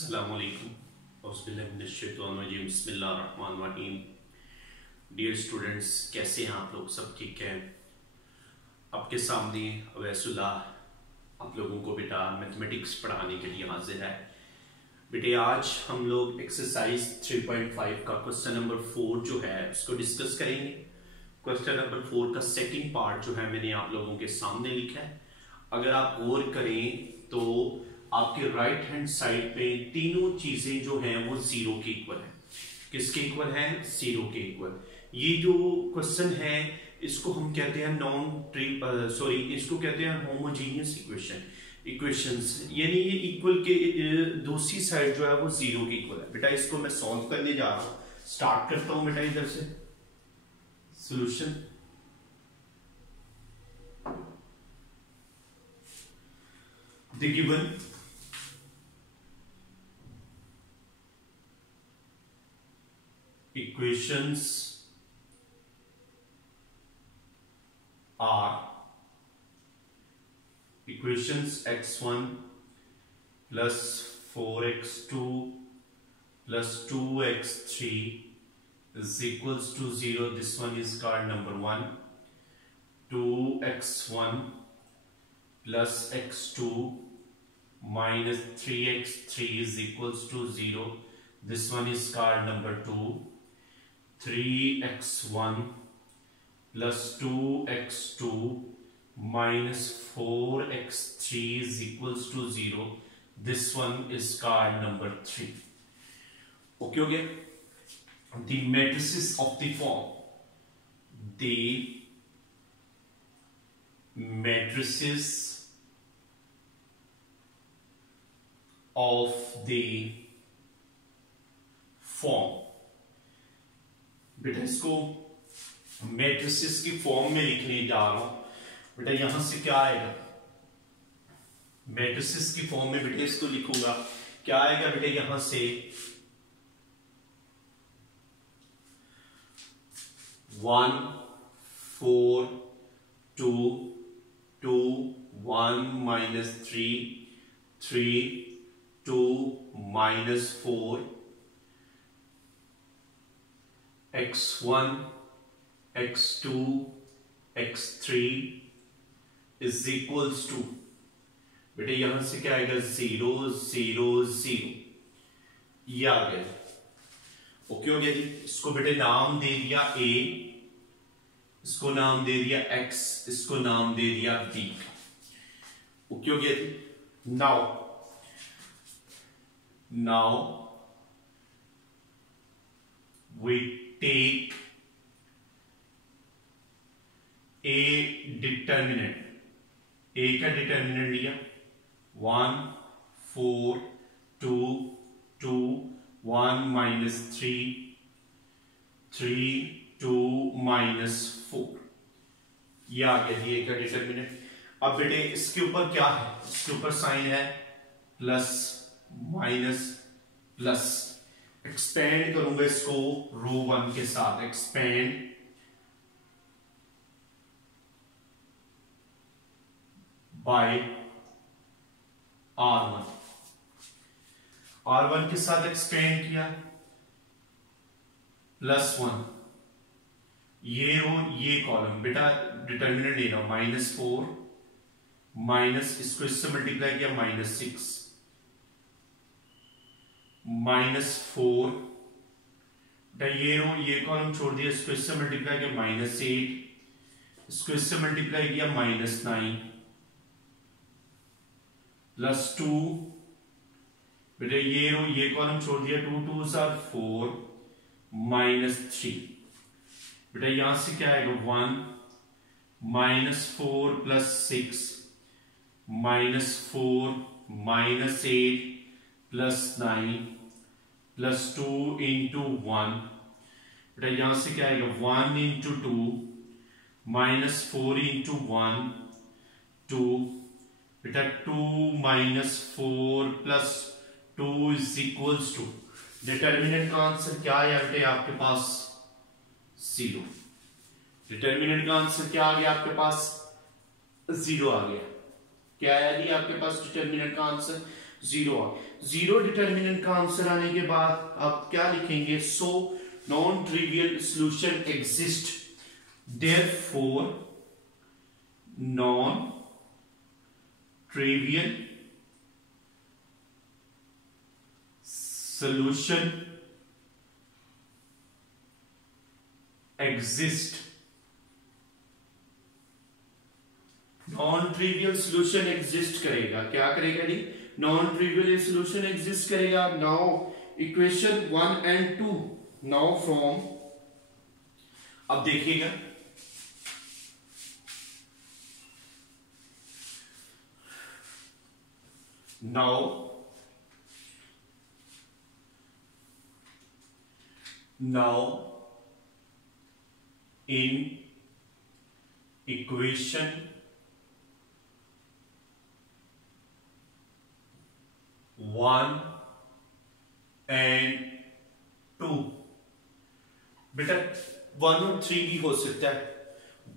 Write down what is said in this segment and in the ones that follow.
बिस्मिल्लाहिर्रहमानिर्रहीम। Dear students, कैसे हैं आप लोग? सब ठीक है? आपके सामने अवैसुल्लाह आप लोगों को बेटा मैथमेटिक्स पढ़ाने के लिए हाजिर है। बेटे आज हम लोग एक्सरसाइज 3.5 का क्वेश्चन नंबर 4 जो है उसको डिस्कस करेंगे। क्वेश्चन नंबर 4 का सेकंड पार्ट जो है मैंने आप लोगों के सामने लिखा है। अगर आप गौर करें तो आपके राइट हैंड साइड पे तीनों चीजें जो हैं वो जीरो के इक्वल है। किसके इक्वल है? जीरो के इक्वल। ये जो क्वेश्चन है इसको हम कहते हैं इसको कहते हैं होमोजीनियस इक्वेशंस, यानी ये इक्वल के दूसरी साइड जो है वो जीरो के इक्वल है। बेटा इसको मैं सॉल्व करने जा रहा हूं। स्टार्ट करता हूं बेटा इधर से solution. The given equations are equations x1 plus 4x2 plus 2x3 is equals to 0. This one is called number 1. 2x1 plus x2 minus 3x3 is equals to 0. This one is called number 2. 3x1 plus 2x2 minus 4x3 is equals to 0. This one is called number 3. Okay, okay. The matrices of the form. The matrices of the form। बेटा इसको matrices की form में लिखने जा रहा हूं। बेटा यहां से क्या आएगा? मैट्रिसेस की फॉर्म में बेटा इसको लिखूंगा, क्या आएगा बेटा? यहां से 1 4 2 2 1 minus 3 3 2 minus 4 x1 x2 x3 is equals to बेटे यहां से क्या आएगा? 0 0 0। ये आ गया। ओके हो गया जी। इसको बेटे नाम दे दिया a, इसको नाम दे दिया x, इसको नाम दे दिया b। ओके हो गया जी। Now we take a determinant। a का डिटर्मिनेंट लिया 1 4 2 2 1 minus 3 3 2 minus 4। ये आ गया जी a का डिटर्मिनेंट। अब बेटे इसके ऊपर क्या है? इसके ऊपर साइन है प्लस माइनस प्लस। एक्सपेंड करूंगा इसको रो 1 के साथ। Expand bye R1। R1 के साथ एक्सपेंड किया प्लस 1। ये रो ये कॉलम। बेटा डिटर्मिनेंट लेना -4 माइनस, इसको इससे मल्टीप्लाई किया -6 -4। ये रो ये कॉलम छोड़ दिया, इसको इससे मल्टीप्लाई किया -8, इसको इससे मल्टीप्लाई किया -9 प्लस 2। बेटा ये रो ये कॉलम छोड़ दिया 2 2s are 4 -3। बेटा यहां से क्या आएगा? 1 -4 प्लस 6 -4 -8 प्लस 9 प्लस 2 इंटू 1। बेटा यहां से क्या आएगा? 1 इंटू 2 -4 इंटू 1 2। बेटा 2 -4 plus 2 is equals to, determinant का आंसर क्या है बेटे आपके पास? 0। डिटर्मिनेंट का आंसर क्या आ गया आपके पास? 0 आ गया। क्या आया जी आपके पास डिटर्मिनेंट का आंसर? जीरो। जीरो डिटर्मिनेंट का आंसर आने के बाद आप क्या लिखेंगे? So non trivial solution exist, therefore non trivial solution exist. Non trivial solution exist करेगा, क्या करेगा जी? नॉन ट्रिवियल सोल्यूशन एग्जिस्ट करेगा। Now equation 1 and 2 now from, अब देखिएगा now in equation 1 and 2, बेटा 1 और 3 भी हो सकता है,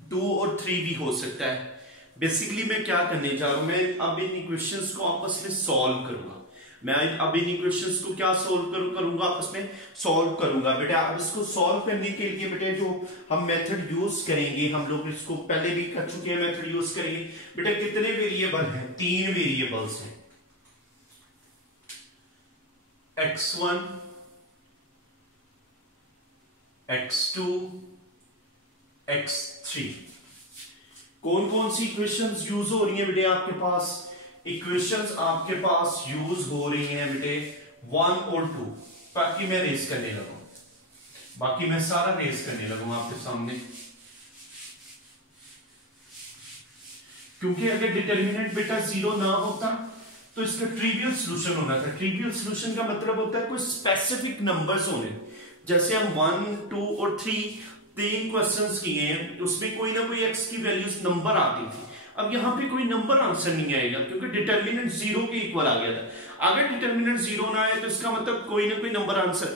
2 और 3 भी हो सकता है। बेसिकली मैं क्या करने जा रहा हूं, मैं अब इन इक्वेशंस को आपस में सॉल्व करूंगा। मैं अब इन इक्वेशंस को क्या करूंगा आपस में सॉल्व करूंगा। बेटा अब इसको सॉल्व करने के लिए बेटा जो हम मेथड यूज करेंगे, हम लोग इसको पहले भी कर चुके हैं, मेथड यूज करेंगे। बेटा कितने वेरिएबल हैं? 3 वेरिएबल्स हैं, x1, x2, x3। कौन कौन सी इक्वेशंस यूज हो रही हैं बेटे आपके पास? इक्वेशंस आपके पास यूज हो रही हैं बेटे 1 और 2। बाकी मैं रेस करने लगूं, बाकी मैं सारा रेस करने लगूंगा आपके सामने, क्योंकि अगर डिटर्मिनेंट बेटा 0 ना होता तो इसका ट्रिवियल सॉल्यूशन होना था। ट्रिवियल सॉल्यूशन का मतलब होता है कोई स्पेसिफिक नंबर्स होने। जैसे हम 1, 2 और 3 क्वेश्चंस किए हैं, उसमें कोई ना कोई x की वैल्यूज नंबर आती थी। अब यहां पे कोई नंबर आंसर नहीं आएगा क्योंकि डिटर्मिनेंट 0 के इक्वल आ गया था। अगर डिटर्मिनेंट 0 ना आए तो इसका मतलब कोई ना कोई नंबर आंसर।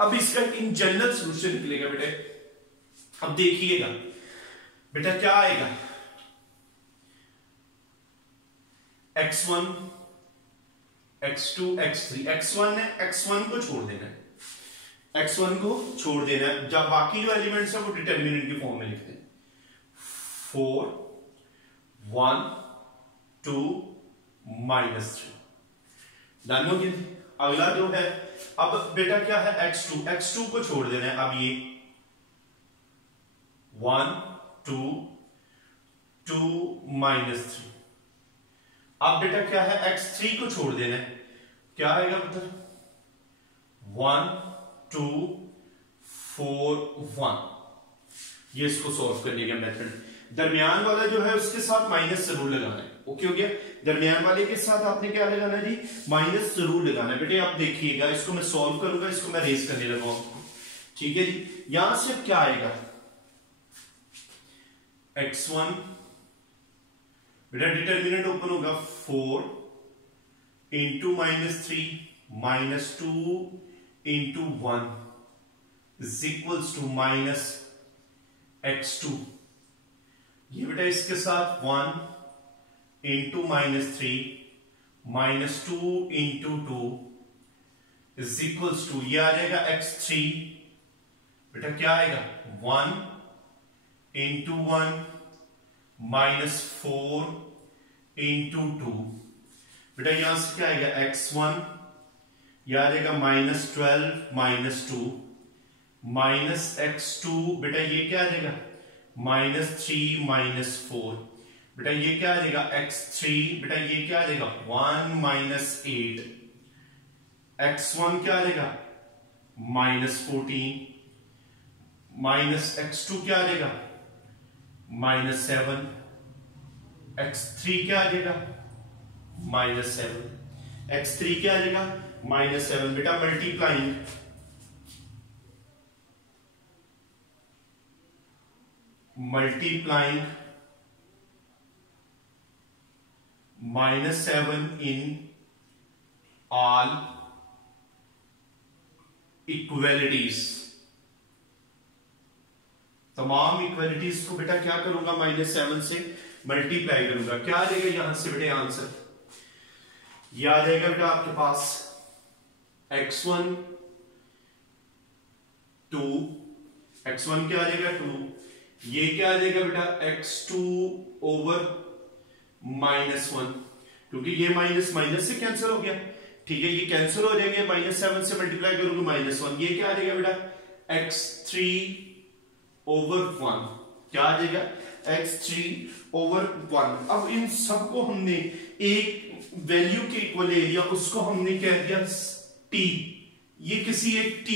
अब इसका इन जनरल सॉल्यूशन निकलेगा बेटे। अब देखिएगा बेटा क्या आएगा, x1, x2, x3। x1 है, x1 को छोड़ देना है, x1 को छोड़ देना है। जब बाकी जो एलिमेंट्स है वो डिटर्मिनेंट के फॉर्म में लिखते हैं। 4, 1, 2, -3। डन हो गया। अगला जो है, अब बेटा क्या है, x2 को छोड़ देना है। अब ये 1, 2, 2, -3। अब बेटा क्या है, x3 को छोड़ देना है। क्या आएगा बेटा? 1, 2, 4, 1। ये इसको सॉल्व करने का मेथड। दरमियान वाला जो है उसके साथ माइनस जरूर लगाना है। ओके हो गया। दरमियान वाले के साथ आपने क्या लगाना है जी? माइनस जरूर लगाना है। बेटे आप देखिएगा, इसको मैं सॉल्व करूंगा, इसको मैं रेस करने लगा। ठीक है जी। यहां से क्या आएगा, x1 बेटा डिटर्मिनेंट ओपन होगा 4 into -3 -2 into 1 is equals to -x2। ये बेटा इसके साथ 1 into -3 -2 into 2 is equals to, ये आ जाएगा x3। बेटा क्या आएगा, 1 इंटू 1 -4 इंटू 2। बेटा यहां से क्या आएगा, x1, यह आ जाएगा -12 -2 -x2। बेटा ये क्या आ जाएगा, -3 -4। बेटा ये क्या आ जाएगा, x3। बेटा ये क्या आ जाएगा, 1 -8। x1 क्या आ जाएगा, -14 -x2 क्या आ जाएगा, -7। x3 क्या आ जाएगा, -7। x3 क्या आ जाएगा, -7। बेटा मल्टीप्लाइंग -7 in all इक्वेलिटीज। तमाम इक्वेलिटीज को बेटा क्या करूंगा, -7 से मल्टीप्लाई करूंगा। क्या आ जाएगा यहां से बेटे आंसर, ये आ जाएगा बेटा आपके पास x1 2, x1 क्या आ जाएगा 2, ये क्या आ जाएगा बेटा x2 ओवर -1, क्योंकि ये माइनस माइनस से कैंसिल हो गया, ठीक है, ये कैंसिल हो जाएंगे, -7 से मल्टीप्लाई करोगे -1, ये क्या आ जाएगा बेटा x3 ओवर 1, क्या आ जाएगा x3 ओवर 1। अब इन सबको हमने एक वैल्यू के इक्वल ले लिया, उसको हमने कह दिया t, ये किसी एक t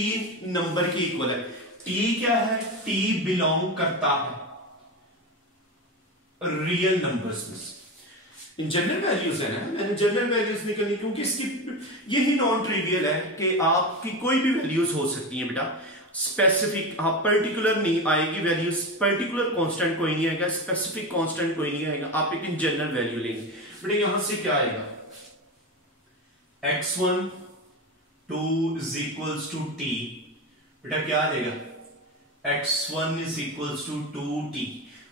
नंबर के इक्वल है। t क्या है, t बिलोंग करता है रियल नंबर्स में। इन जनरल वैल्यूज है ना, मैंने जनरल वैल्यूज निकलनी, क्योंकि इसकी यही नॉन ट्रिवियल है कि आपकी कोई भी वैल्यूज हो सकती है बेटा, स्पेसिफिक, हाँ पर्टिकुलर नहीं आएगी वैल्यूज, पर्टिकुलर कांस्टेंट कोई नहीं आएगा, स्पेसिफिक कांस्टेंट कोई नहीं आएगा, आप एक इन जनरल वैल्यू लेंगे बेटा। यहां से क्या आएगा x1 2 is equals to t, बेटा क्या आ जाएगा x1 is equals to 2t,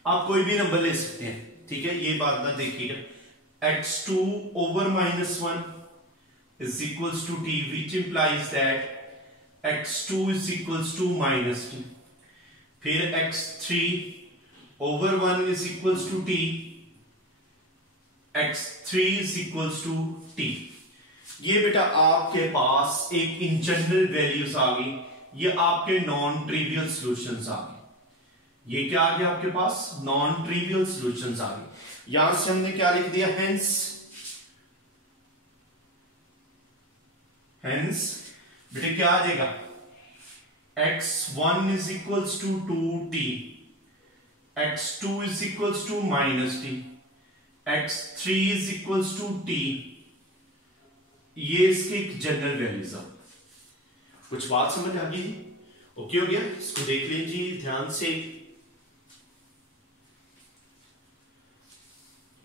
आप कोई भी नंबर ले सकते हैं, ठीक है, ये बात ना देखिएगा। x2 over -1 is equals to t, which implies that x2 is equals to -t, फिर x3 over 1 is equals to t, x3 is equals to t। ये बेटा आपके पास एक इन जनरल वैल्यूज आ गई, ये आपके नॉन ट्रिवियल सॉल्यूशंस आ गए। ये क्या आ गया आपके पास, नॉन ट्रिवियल सॉल्यूशंस आ गए। यहां से हमने क्या लिख दिया, हेंस बेटे क्या आ जाएगा x1 is equals to 2t, x2 is equals to -t, x3 is equals to t, ये इसके एक जनरल वैल्यूज आ। कुछ बात समझ आ गई? ओके हो गया, इसको देख लीजिए ध्यान से।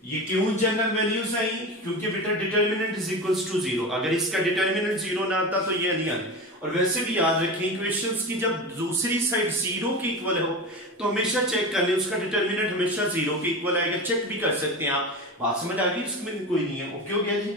ये क्यों जनरल वैल्यूज आई, क्योंकि बेटा डिटर्मिनेंट इज इक्वल्स टू 0, अगर इसका डिटर्मिनेंट 0 ना आता तो ये नहीं आता। और वैसे भी याद रखें इक्वेशंस की जब दूसरी साइड 0 के इक्वल हो तो हमेशा चेक कर ले, उसका डिटर्मिनेंट हमेशा 0 के इक्वल आएगा, चेक भी कर सकते हैं आप। बात समझ आ गई, इसमें कोई नहीं है। ओके हो गया जी।